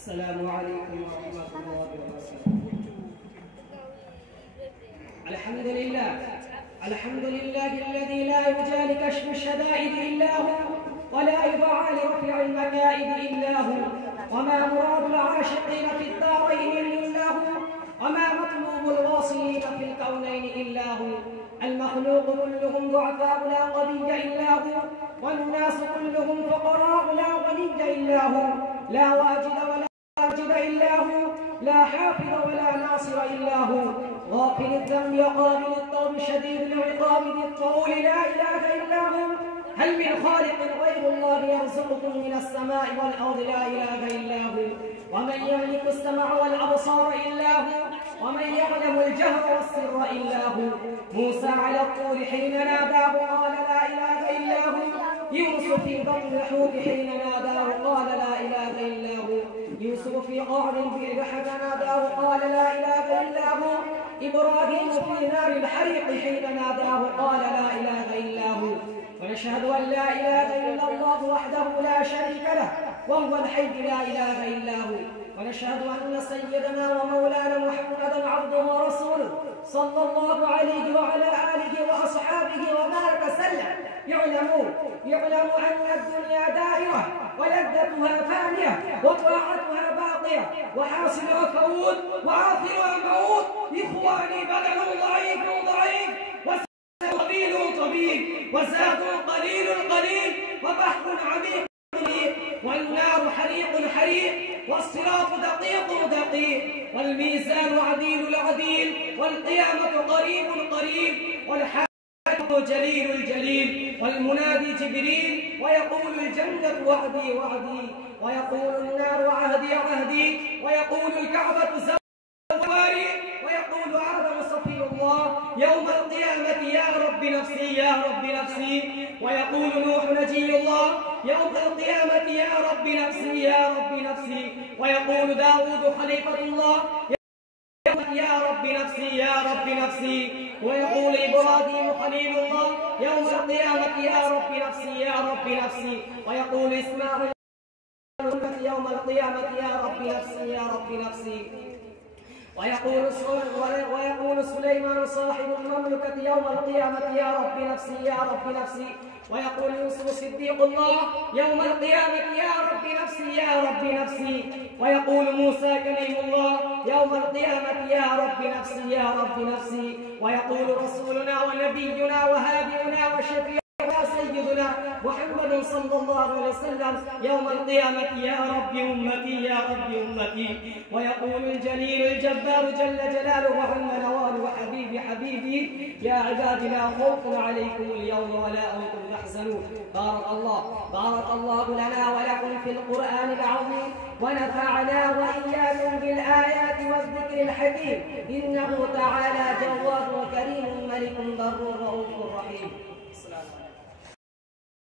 السلام عليكم ورحمة الله وبركاته. الحمد لله الذي لا يرجى لكشف الشدائد إلا هو، ولا يدعى لرفع المكائد إلا هو، وما مراد العاشقين في الدارين إلا هو، وما مطلوب الواصلين في الكونين إلا هو. المخلوق كلهم ضعفاء لا قوي إلا هو، والناس كلهم فقراء لا غني إلا هو، لا واجد ولا واجد إلا هو، لا حافظ ولا ناصر إلا هو. غافل الذنب وقابل التوب شديد العقاب ذي الطول لا إله إلا هو. هل من خالق غير الله يرزقكم من السماء والأرض؟ لا إله إلا هو. ومن يملك السمع والأبصار إلا هو، ومن يعلم الجهر والسر إلا هو. موسى على الطور حين ناداه قال لا إله إلا هو. يوسف في بطن الحوت حين ناداه قال لا إله إلا هو. يوسف في قعر البئر حتى ناداه قال لا إله إلا هو. إبراهيم في نار الحريق حين ناداه قال لا إله إلا هو. ونشهد أن لا إله إلا الله وحده لا شريك له وهو الحي لا إله إلا هو. ونشهد أن سيدنا ومولانا محمدا عبده ورسوله صلى الله عليه وعلى آله وأصحابه وبارك وسلم. يعلم أن الدنيا دائرة ولذتها فانية وطاعتها باقية وحاصلها فوت وآخرها موت. إخواني بدن ضعيف طبيب وزاد قليل وبحر عميق والنار حريق والصراط دقيق والميزان عديل والقيامة قريب والحاكم جليل والمنادي جبريل ويقول الجنة وعدي ويقول النار عهدي ويقول الكعبة زواري ويقول آدم صفي الله يوم القيامة يا رب نفسي ويقول نوح نجي الله يوم القيامة يا رب نفسي ويقول داود خليفة الله يا رب نفسي ويقول إبراهيم خليل الله يوم القيامة يا رب نفسي ويقول إسماعيل يوم القيامة يا رب نفسي ويقول سليمان صاحب المملكة يوم القيامة يا رب نفسي ويقول يوسف صديق الله يوم القيامة يا رب نفسي ويقول موسى كليم الله يوم القيامة يا رب نفسي ويقول رسولنا ونبينا وهادينا وشفيعنا سيدنا محمد صلى الله عليه وسلم يوم القيامة يا رب أمتي ويقول الجليل الجبار جل جلاله وعم نوال وحبيبي يا عبادي لا خوف عليكم اليوم ولا أنتم تحزنون. بارك الله لنا ولكم في القرآن العظيم ونفعنا وإياكم بالآيات والذكر الحكيم إنه تعالى جواد كريم ملك بر رؤوف رحيم. السلام عليكم.